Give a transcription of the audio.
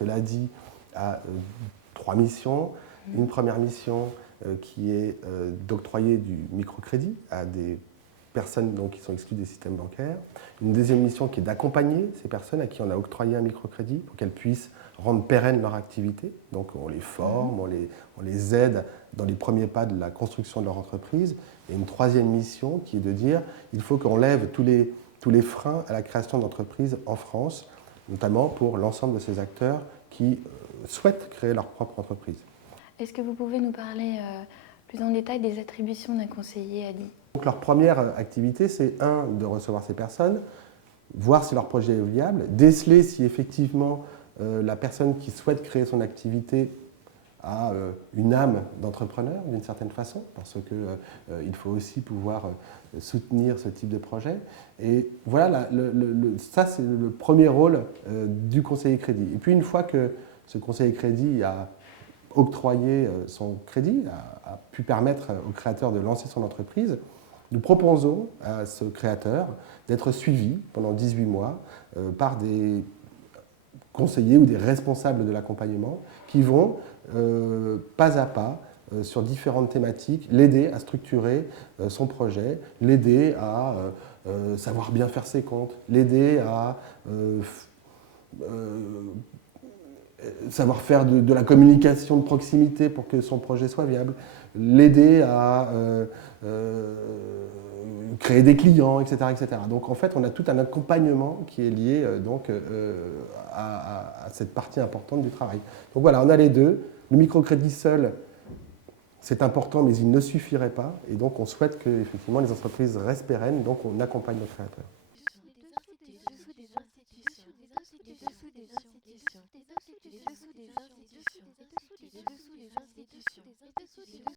L'ADI a trois missions. Une première mission qui est d'octroyer du microcrédit à des personnes donc, qui sont exclues des systèmes bancaires. Une deuxième mission qui est d'accompagner ces personnes à qui on a octroyé un microcrédit pour qu'elles puissent rendre pérenne leur activité. Donc on les forme, on les aide dans les premiers pas de la construction de leur entreprise. Et une troisième mission qui est de dire il faut qu'on lève tous les freins à la création d'entreprises en France, notamment pour l'ensemble de ces acteurs qui souhaitent créer leur propre entreprise. Est-ce que vous pouvez nous parler plus en détail des attributions d'un conseiller ADI ? Donc leur première activité, c'est de recevoir ces personnes, voir si leur projet est viable, déceler si effectivement la personne qui souhaite créer son activité a une âme d'entrepreneur d'une certaine façon, parce qu'il faut aussi pouvoir soutenir ce type de projet. Et voilà, ça c'est le premier rôle du conseiller crédit. Et puis une fois que ce conseiller crédit a octroyé son crédit, a pu permettre au créateur de lancer son entreprise, nous proposons à ce créateur d'être suivi pendant 18 mois par des conseillers ou des responsables de l'accompagnement qui vont, pas à pas, sur différentes thématiques, l'aider à structurer son projet, l'aider à savoir bien faire ses comptes, l'aider à savoir faire de la communication de proximité pour que son projet soit viable, l'aider à créer des clients, etc., etc. Donc en fait, on a tout un accompagnement qui est lié à cette partie importante du travail. Donc voilà, on a les deux. Le microcrédit seul, c'est important, mais il ne suffirait pas. Et donc on souhaite que effectivement, les entreprises restent pérennes, donc on accompagne nos créateurs.